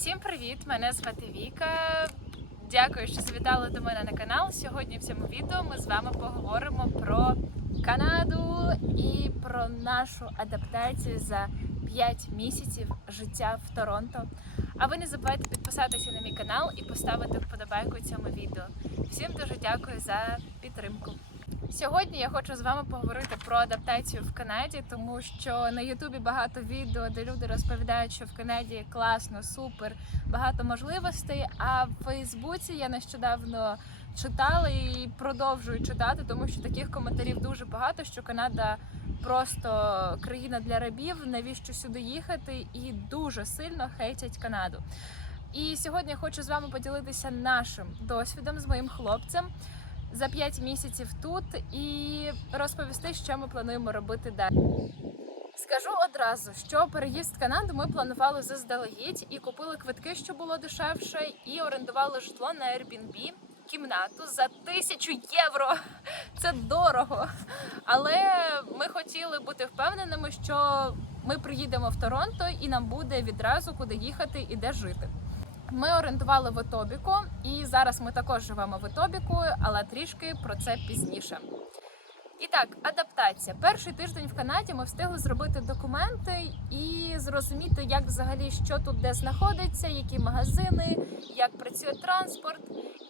Всім привіт! Мене звати Віка. Дякую, що завітали до мене на канал. Сьогодні в цьому відео ми з вами поговоримо про Канаду і про нашу адаптацію за 5 місяців життя в Торонто. А ви не забувайте підписатися на мій канал і поставити вподобайку цьому відео. Всім дуже дякую за підтримку. Сьогодні я хочу з вами поговорити про адаптацію в Канаді, тому що на Ютубі багато відео, де люди розповідають, що в Канаді класно, супер, багато можливостей. А в Фейсбуці я нещодавно читала і продовжую читати, тому що таких коментарів дуже багато, що Канада просто країна для рабів, навіщо сюди їхати, і дуже сильно хейтять Канаду. І сьогодні я хочу з вами поділитися нашим досвідом з моїм хлопцем за 5 місяців тут і розповісти, що ми плануємо робити далі. Скажу одразу, що переїзд в Канаду ми планували заздалегідь і купили квитки, що було дешевше, і орендували житло на Airbnb, кімнату за тисячу євро. Це дорого. Але ми хотіли бути впевненими, що ми приїдемо в Торонто і нам буде відразу куди їхати і де жити. Ми орендували в Отобіку, і зараз ми також живемо в Отобіку, але трішки про це пізніше. І так, адаптація. Перший тиждень в Канаді ми встигли зробити документи і зрозуміти, як взагалі що тут де знаходиться, які магазини, як працює транспорт.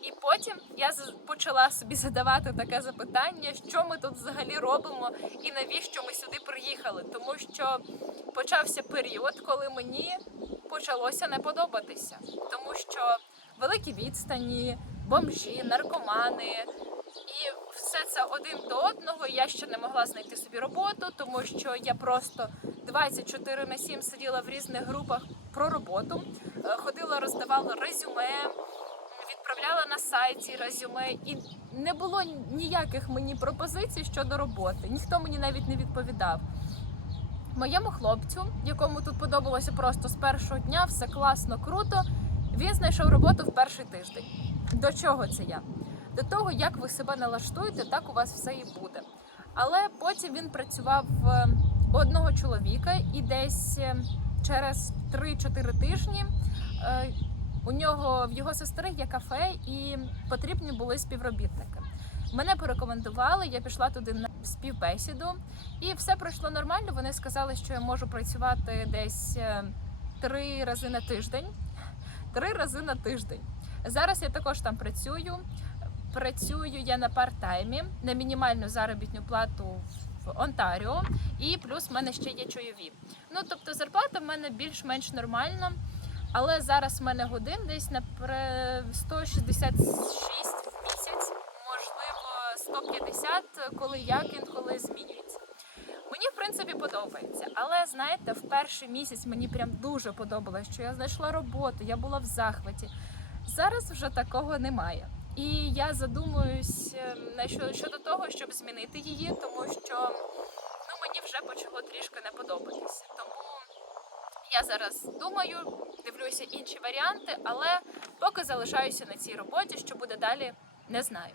І потім я почала собі задавати таке запитання, що ми тут взагалі робимо і навіщо ми сюди приїхали. Тому що почався період, коли мені почалося не подобатися, тому що великі відстані, бомжі, наркомани. І все це один до одного. Я ще не могла знайти собі роботу, тому що я просто 24 на 7 сиділа в різних групах про роботу, Е, ходила, роздавала резюме, відправляла на сайті резюме, і не було ніяких мені пропозицій щодо роботи. Ніхто мені навіть не відповідав. Моєму хлопцю, якому тут подобалося просто з першого дня, все класно, круто. Він знайшов роботу в перший тиждень. До чого це я? До того, як ви себе налаштуєте, так у вас все і буде. Але потім він працював е, одного чоловіка, і десь е, через 3-4 тижні е, у нього в його сестри є кафе, і потрібні були співробітники. Мене порекомендували, я пішла туди на співбесіду, і все пройшло нормально. Вони сказали, що я можу працювати десь е, три рази на тиждень. Три рази на тиждень. Зараз я також там працюю. Працюю я на парт-таймі на мінімальну заробітну плату в Онтаріо, і плюс в мене ще є чайові. Ну тобто зарплата в мене більш-менш нормальна, але зараз в мене годин десь на пре- 166 в місяць, можливо, 150, коли як інколи змінюється. Мені в принципі подобається, але знаєте, в перший місяць мені прям дуже подобалось, що я знайшла роботу, я була в захваті. Зараз вже такого немає. І я задумуюсь е, на що- щодо того, щоб змінити її, тому що ну, мені вже почало трішки не подобатися. Тому я зараз думаю, дивлюся інші варіанти, але поки залишаюся на цій роботі, що буде далі, не знаю.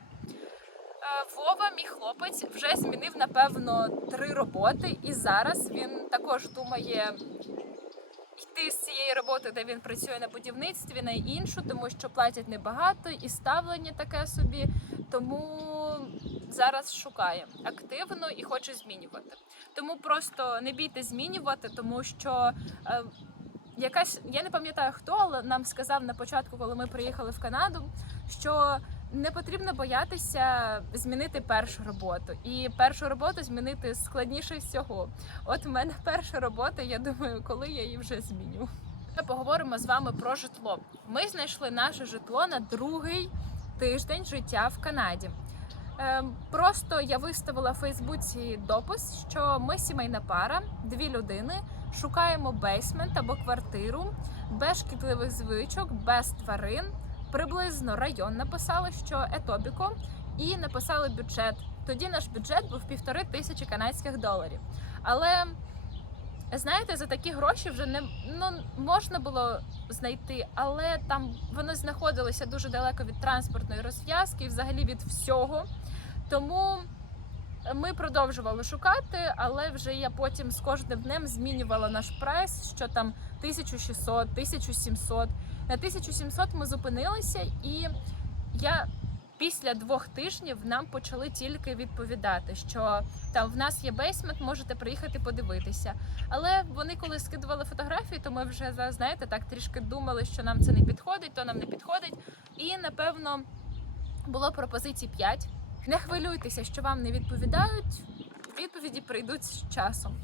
Вова, мій хлопець, вже змінив напевно три роботи, і зараз він також думає йти з цієї роботи, де він працює на будівництві, на іншу, тому що платять небагато, і ставлення таке собі. Тому зараз шукає активно і хоче змінювати. Тому просто не бійте змінювати, тому що. е, Якась я не пам'ятаю хто, але нам сказав на початку, коли ми приїхали в Канаду, що не потрібно боятися змінити першу роботу, і першу роботу змінити складніше всього. От в мене перша робота. Я думаю, коли я її вже зміню. Ми поговоримо з вами про житло. Ми знайшли наше житло на другий тиждень життя в Канаді. Ем, Просто я виставила в Фейсбуці допис, що ми сімейна пара, дві людини, шукаємо бейсмент або квартиру без шкідливих звичок, без тварин. Приблизно район написали, що Етобіко, і написали бюджет. Тоді наш бюджет був півтори тисячі канадських доларів. Але знаєте, за такі гроші вже не ну можна було знайти, але там воно знаходилося дуже далеко від транспортної розв'язки, взагалі від всього. Тому ми продовжували шукати, але вже я потім з кожним днем змінювала наш прайс, що там 1600, 1700. На 1700 ми зупинилися, і я після двох тижнів нам почали тільки відповідати, що там в нас є бейсмент, можете приїхати подивитися. Але вони коли скидували фотографії, то ми вже знаєте, так трішки думали, що нам це не підходить, то нам не підходить. І напевно було пропозицій 5. Не хвилюйтеся, що вам не відповідають. Відповіді прийдуть з часом.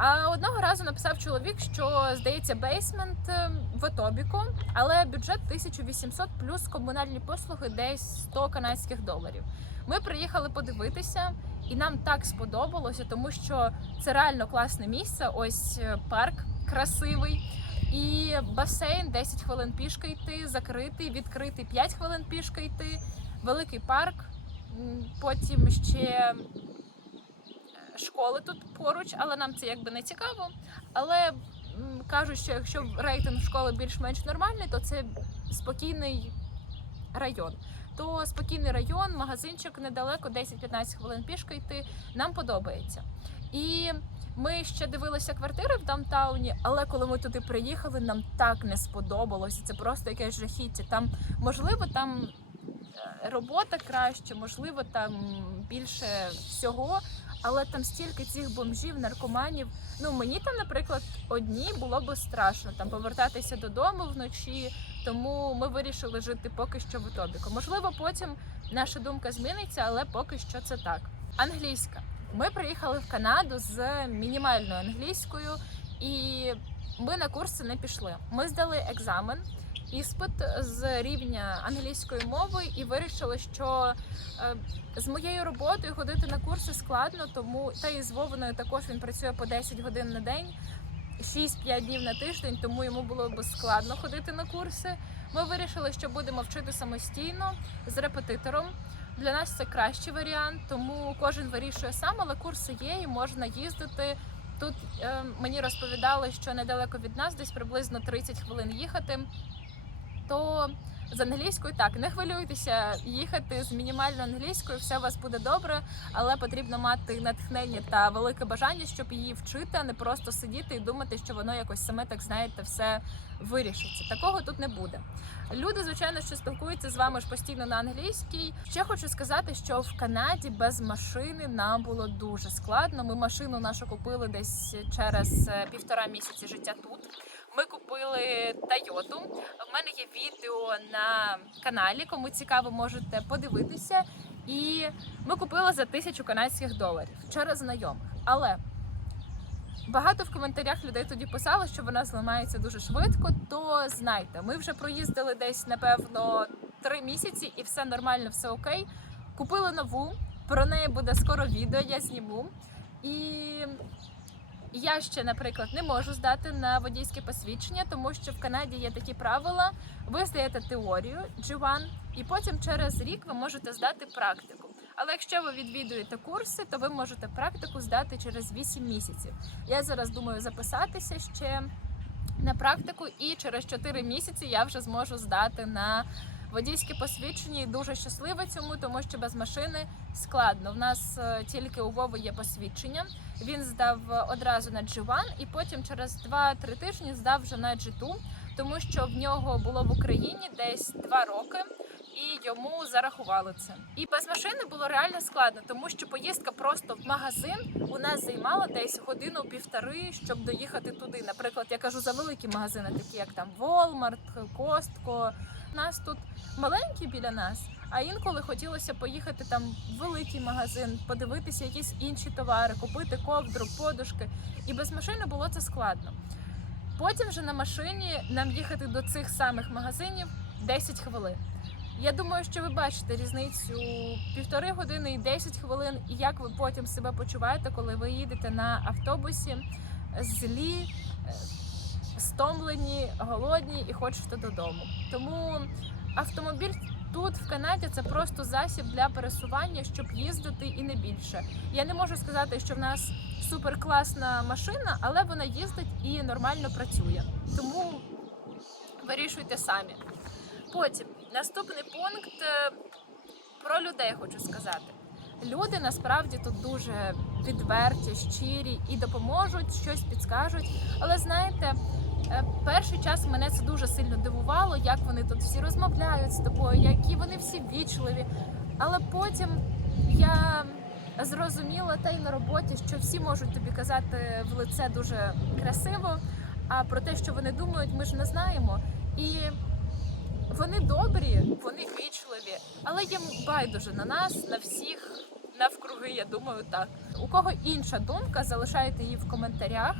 А одного разу написав чоловік, що здається бейсмент е, в Отобіку, але бюджет 1800 плюс комунальні послуги десь 100 канадських доларів. Ми приїхали подивитися, і нам так сподобалося, тому що це реально класне місце. Ось е, парк красивий. І басейн 10 хвилин пішки йти, закритий, відкритий 5 хвилин пішки йти, великий парк. Потім ще школи тут поруч, але нам це якби не цікаво. Але кажуть, що якщо рейтинг школи більш-менш нормальний, то це спокійний район. То спокійний район, магазинчик недалеко, 10-15 хвилин пішки йти. Нам подобається. І ми ще дивилися квартири в даунтауні, але коли ми туди приїхали, нам так не сподобалося. Це просто якесь жахіття. Там можливо там е, робота краще, можливо, там більше всього, але там стільки цих бомжів, наркоманів. Ну мені там, наприклад, одні було б страшно там повертатися додому вночі. Тому ми вирішили жити поки що в Утобіку. Можливо, потім наша думка зміниться, але поки що це так. Англійська. Ми приїхали в Канаду з мінімальною англійською, і ми на курси не пішли. Ми здали екзамен, іспит з рівня англійської мови, і вирішили, що е, з моєю роботою ходити на курси складно, тому та і з Вовиною також він працює по 10 годин на день. 6-5 днів на тиждень, тому йому було б складно ходити на курси. Ми вирішили, що будемо вчити самостійно з репетитором. Для нас це кращий варіант, тому кожен вирішує сам, але курси є і можна їздити. Тут е, мені розповідали, що недалеко від нас, десь приблизно 30 хвилин їхати. То з англійською так, не хвилюйтеся, їхати з мінімальною англійською, все у вас буде добре, але потрібно мати натхнення та велике бажання, щоб її вчити, а не просто сидіти і думати, що воно якось саме так знаєте, все вирішиться. Такого тут не буде. Люди, звичайно, що спілкуються з вами ж постійно на англійській. Ще хочу сказати, що в Канаді без машини нам було дуже складно. Ми машину нашу купили десь через е, півтора місяці життя тут. Ми купили Тойоту. Мене є відео на каналі. Кому цікаво, можете подивитися. І ми купили за тисячу канадських доларів через знайомих. Але багато в коментарях людей тоді писали, що вона зламається дуже швидко. То знайте, ми вже проїздили десь напевно три місяці, і все нормально, все окей. Купили нову. Про неї буде скоро відео, я зніму. І я ще, наприклад, не можу здати на водійське посвідчення, тому що в Канаді є такі правила. Ви здаєте теорію G1, і потім через рік ви можете здати практику. Але якщо ви відвідуєте курси, то ви можете практику здати через 8 місяців. Я зараз думаю записатися ще на практику, і через 4 місяці я вже зможу здати на водійське посвідчення. І дуже щаслива цьому, тому що без машини складно. В нас е, тільки у Вови є посвідчення. Він здав одразу на G1 і потім через 2-3 тижні здав вже на G2, тому що в нього було в Україні десь 2 роки. І йому зарахували це. І без машини було реально складно, тому що поїздка просто в магазин у нас займала десь годину-півтори, щоб доїхати туди. Наприклад, я кажу за великі магазини, такі як там Walmart, Costco. Нас тут маленькі біля нас, а інколи хотілося поїхати там в великий магазин, подивитися якісь інші товари, купити ковдру, подушки. І без машини було це складно. Потім вже на машині нам їхати до цих самих магазинів 10 хвилин. Я думаю, що ви бачите різницю півтори години і 10 хвилин, і як ви потім себе почуваєте, коли ви їдете на автобусі злі, е, стомлені, голодні і хочете додому. Тому автомобіль тут в Канаді це просто засіб для пересування, щоб їздити і не більше. Я не можу сказати, що в нас суперкласна машина, але вона їздить і нормально працює. Тому вирішуйте самі. Потім наступний пункт е, про людей хочу сказати. Люди насправді тут дуже відверті, щирі і допоможуть, щось підскажуть. Але знаєте, Перший час мене це дуже сильно дивувало, як вони тут всі розмовляють з тобою, які вони всі вічливі. Але потім я зрозуміла та й на роботі, що всі можуть тобі казати в лице дуже красиво, а про те, що вони думають, ми ж не знаємо. І вони добрі, вони вічливі, але їм байдуже на нас, на всіх, навкруги, я думаю, так. У кого інша думка, залишайте її в коментарях.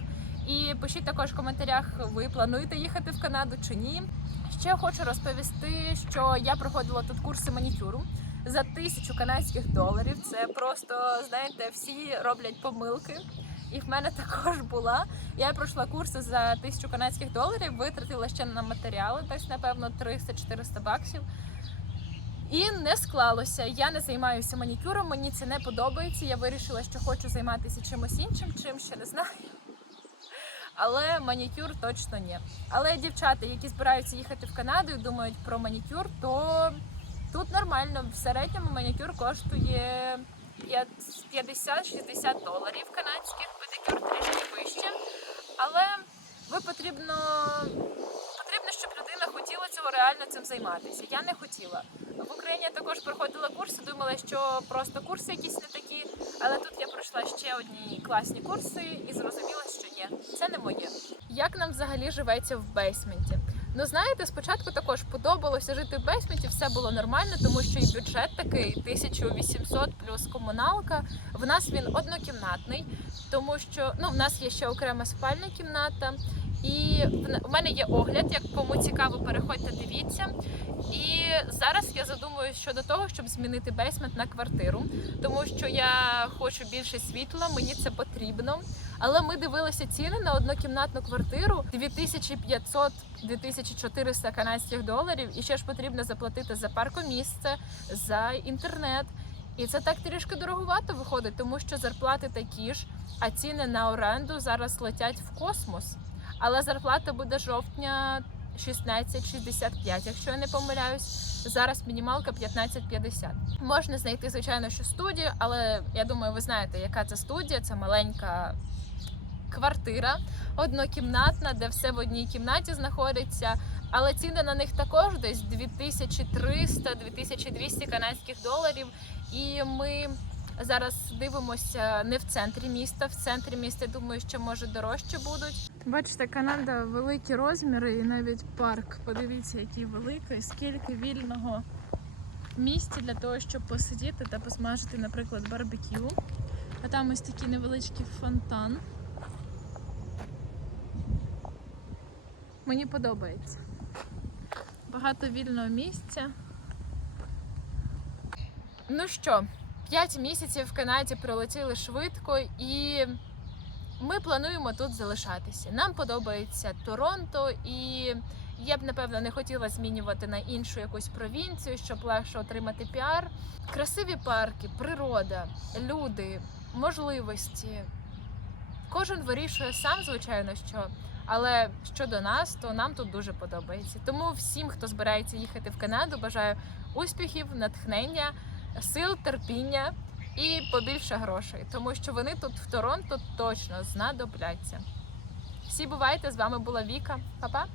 І пишіть також в коментарях, ви плануєте їхати в Канаду чи ні. Ще хочу розповісти, що я проходила тут курси манікюру за тисячу канадських доларів. Це просто знаєте, всі роблять помилки. І в мене також була. Я пройшла курси за тисячу канадських доларів, витратила ще на матеріали, десь напевно 300-400 баксів. І не склалося. Я не займаюся манікюром, мені це не подобається. Я вирішила, що хочу займатися чимось іншим, чим ще не знаю. Але манікюр точно ні. Але дівчата, які збираються їхати в Канаду і думають про манікюр, то тут нормально. В середньому манікюр коштує 50-60 доларів канадських, педикюр трішки вище. Але ви потрібно, потрібно, щоб людина хотіла цього реально цим займатися. Я не хотіла. В Україні я також проходила курси, думала, що просто курси якісь не такі. Але тут я пройшла ще одні класні курси і зрозуміла, ні, це не моє. Як нам взагалі живеться в бейсменті? Ну знаєте, спочатку також подобалося жити в бейсменті, все було нормально, тому що і бюджет такий 1800 плюс комуналка. В нас він однокімнатний, тому що ну в нас є ще окрема спальня кімната. І в мене є огляд. Як кому цікаво, переходьте, дивіться. І зараз я задумуюсь щодо того, щоб змінити бейсмент на квартиру, тому що я хочу більше світла, мені це потрібно. Але ми дивилися ціни на однокімнатну квартиру 2500-2400 канадських доларів, і ще ж потрібно заплатити за паркомісце, за інтернет. І це так трішки дороговато виходить, тому що зарплати такі ж, а ціни на оренду зараз летять в космос. Але зарплата буде жовтня 16,65, якщо я не помиляюсь. Зараз мінімалка 15,50. Можна знайти, звичайно, що студію, але я думаю, ви знаєте, яка це студія. Це маленька квартира, однокімнатна, де все в одній кімнаті знаходиться. Але ціни на них також десь 2300-2200 канадських доларів. І ми зараз дивимося не в центрі міста. В центрі міста я думаю, що може дорожче будуть. Бачите, Канада великі розміри і навіть парк. Подивіться, який великий, скільки вільного місця для того, щоб посидіти та посмажити, наприклад, барбекю. А там ось такий невеличкий фонтан. Мені подобається. Багато вільного місця. Ну що, 5 місяців в Канаді пролетіли швидко, і ми плануємо тут залишатися. Нам подобається Торонто, і я б напевно не хотіла змінювати на іншу якусь провінцію, щоб легше отримати піар. Красиві парки, природа, люди, можливості. Кожен вирішує сам, звичайно, що. Але щодо нас, то нам тут дуже подобається. Тому всім, хто збирається їхати в Канаду, бажаю успіхів, натхнення, сил, терпіння і побільше грошей, тому що вони тут в Торонто точно знадобляться. Всі бувайте! З вами була Віка. Па-па!